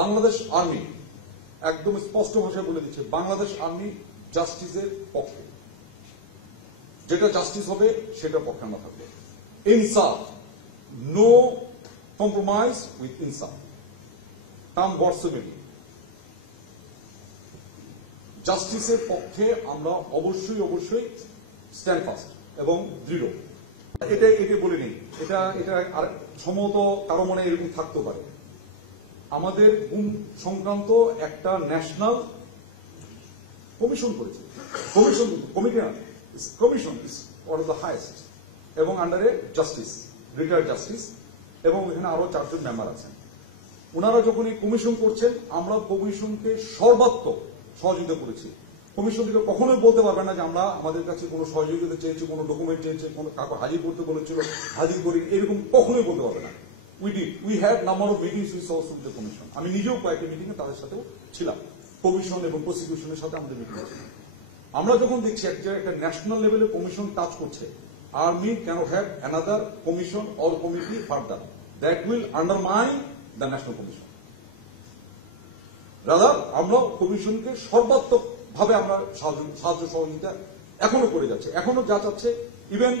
Bangladesh army একদম স্পষ্ট ভাষায় বলে দিচ্ছে, বাংলাদেশ আর্মি জাস্টিসের পক্ষে। যেটা জাস্টিস হবে সেটার পক্ষে আমরা থাকবো। ইনসাফ, নো কম্প্রোমাইজ উইথ ইনসাফ, কাম বটসেবেলি। জাস্টিসের পক্ষে আমরা অবশ্যই অবশ্যই স্ট্যান্ড ফাস্ট এবং দৃঢ়। এটা বলে নেই, এটা আর সম্ভবত কারো মনে এরকম থাকতে পারে। আমাদের গুম সংক্রান্ত একটা ন্যাশনাল কমিশন করেছে, commission is one of the highest, এবং আন্ডারে জাস্টিস, রিটায়ার্ড জাস্টিস, এবং এখানে আরো 4 জন মেম্বার আছেন। ওনারা যখন এই কমিশন করছেন, আমরা কমিশনকে সর্বাত্মক সহযোগিতা করেছি। কমিশন থেকে কখনোই বলতে পারবে না যে আমরা আমাদের কাছে কোনো সহযোগিতা চেয়েছি, কোনো ডকুমেন্ট চেয়েছে, কোনো কাউকে হাজির করতে বলেছিল, হাজির করি, এরকম কখনোই বলতে পারবে না। We had number of meetings with also the commission. আমি নিজেও কয়েকটা মিটিংয়ে তাদের সাথেও ছিলাম, কমিশন এবং প্রসিকিউশনের সাথে আমাদের মিটিং ছিল। আমরা যখন দেখছি একটা ন্যাশনাল লেভেলে কমিশন কাজ করছে, army can't have another commission or committee further that will undermine the national commission. Rather আমরা কমিশনকে সর্বাত্মক ভাবে আমরা সাহায্য সহযোগিতা এখনো করে যাচ্ছে, এখনো যা চাচ্ছে। ইভেন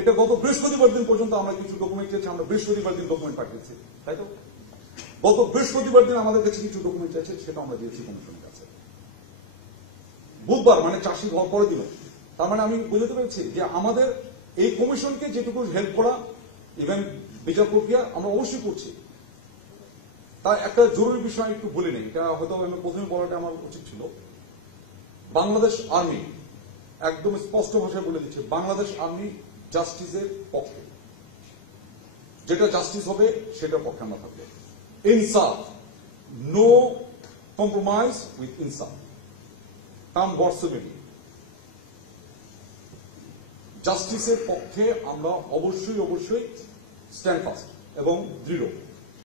এটা গত বৃহস্পতিবার দিন পর্যন্ত আমরা কিছু ডকুমেন্ট চেয়েছি, আমরা বৃহস্পতিবার দিন ডকুমেন্ট পাঠিয়েছি, তাই তো? গত বৃহস্পতিবার দিন আমাদের কাছে কিছু ডকুমেন্ট চাইছে, সেটা আমরা দিয়েছি কমিশনের কাছে। বুধবার মানে চার্জশিট হওয়ার পরে দিল। তার মানে আমি বুঝতে পেরেছি যে আমাদের এই কমিশনকে যেটুকু হেল্প করা, ইভেন বিচার প্রক্রিয়া আমরা অবশ্যই করছি। তার একটা জরুরি বিষয় একটু বলে নেই, এটা হয়তো আমি প্রথমে বলাটা আমার উচিত ছিল। বাংলাদেশ আর্মি একদম স্পষ্ট ভাষায় বলে দিচ্ছে, বাংলাদেশ আর্মি জাস্টিসের পক্ষে। যেটা জাস্টিস হবে সেটার পক্ষে আমরা থাকবো। ইনসাফ, নো কম্প্রোমাইজ উইথ ইনসাফ, কাম বটসেবেলি। জাস্টিসের পক্ষে আমরা অবশ্যই অবশ্যই স্ট্যান্ড ফাস্ট এবং দৃঢ়।